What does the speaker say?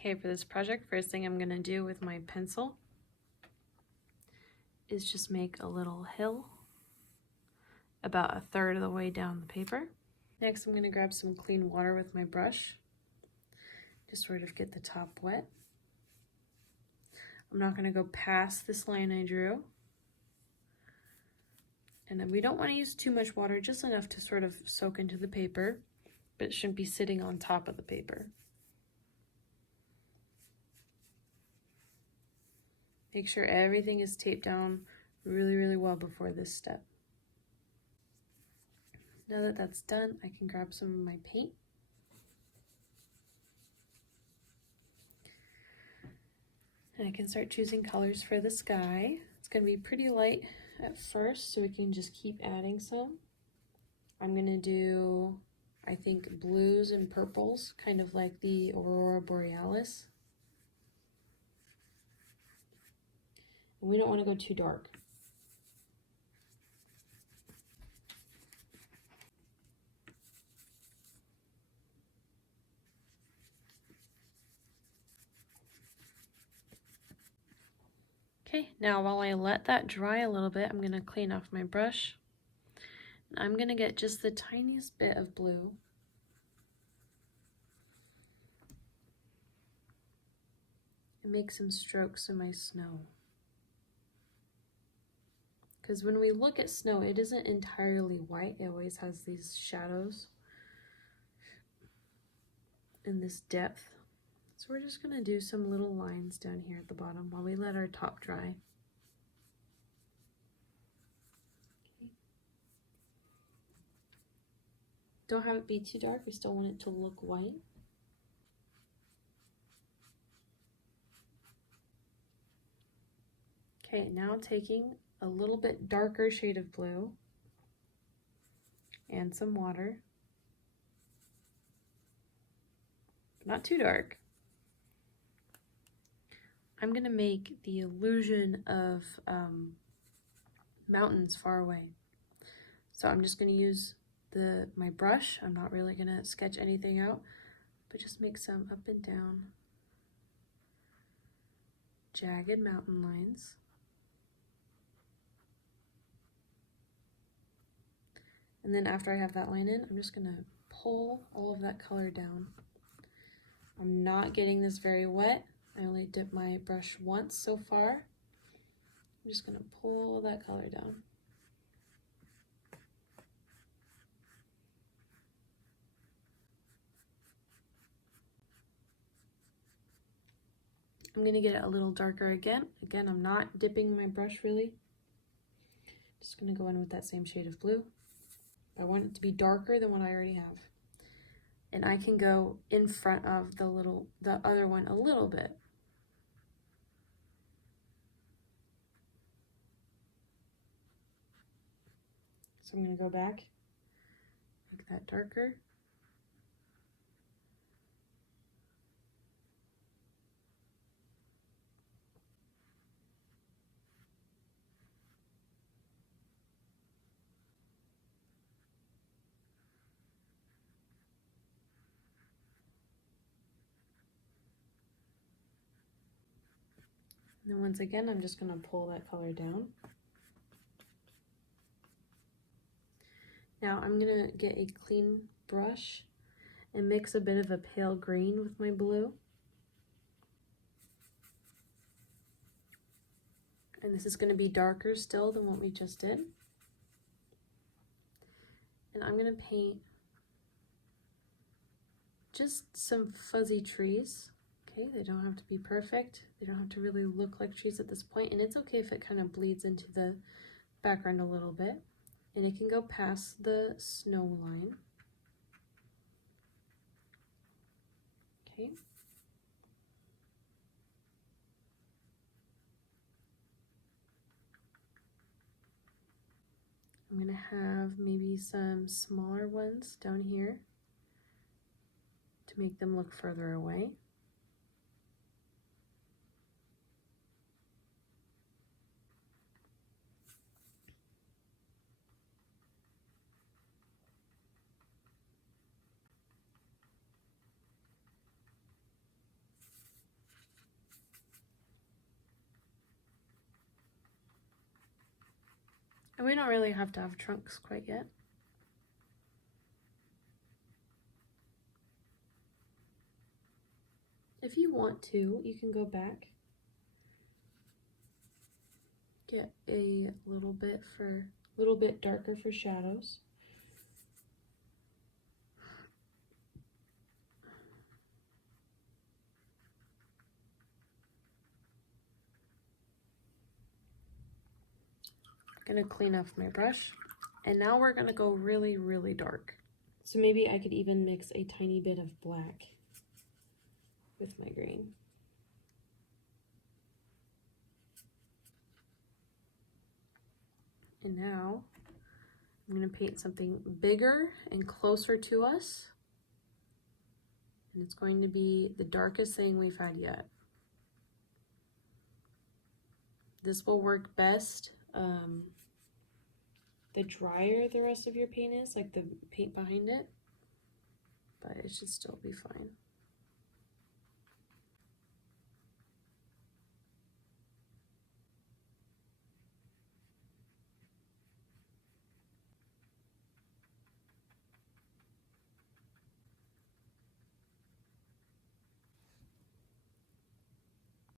Okay, for this project, first thing I'm going to do with my pencil is just make a little hill about a third of the way down the paper. Next, I'm going to grab some clean water with my brush, just sort of get the top wet. I'm not going to go past this line I drew. And then we don't want to use too much water, just enough to sort of soak into the paper, but it shouldn't be sitting on top of the paper. Make sure everything is taped down really, really well before this step. Now that that's done, I can grab some of my paint. And I can start choosing colors for the sky. It's going to be pretty light at first, so we can just keep adding some. I'm going to do, I think, blues and purples, kind of like the Aurora Borealis. And we don't want to go too dark. Okay, now while I let that dry a little bit, I'm going to clean off my brush. And I'm going to get just the tiniest bit of blue. And make some strokes in my snow. Because when we look at snow, it isn't entirely white. It always has these shadows and this depth. So we're just going to do some little lines down here at the bottom while we let our top dry. Okay. Don't have it be too dark. We still want it to look white. Okay, now taking a little bit darker shade of blue and some water. Not too dark. I'm going to make the illusion of mountains far away. So I'm just going to use my brush. I'm not really going to sketch anything out, but just make some up and down jagged mountain lines. And then after I have that line in, I'm just going to pull all of that color down. I'm not getting this very wet. I only dipped my brush once so far. I'm just going to pull that color down. I'm going to get it a little darker again. Again, I'm not dipping my brush really. Just going to go in with that same shade of blue. I want it to be darker than what I already have. And I can go in front of the other one a little bit. So I'm going to go back, make that darker. And then once again, I'm just going to pull that color down. Now I'm going to get a clean brush and mix a bit of a pale green with my blue. And this is going to be darker still than what we just did. And I'm going to paint just some fuzzy trees. Okay, they don't have to be perfect. They don't have to really look like trees at this point. And it's okay if it kind of bleeds into the background a little bit. And it can go past the snow line. Okay. I'm going to have maybe some smaller ones down here to make them look further away. And we don't really have to have trunks quite yet. If you want to, you can go back, get a little bit darker for shadows. I'm gonna clean off my brush, and now we're gonna go really, really dark. So maybe I could even mix a tiny bit of black with my green. And now I'm going to paint something bigger and closer to us. And it's going to be the darkest thing we've had yet. This will work best the drier the rest of your paint is, like the paint behind it. But it should still be fine.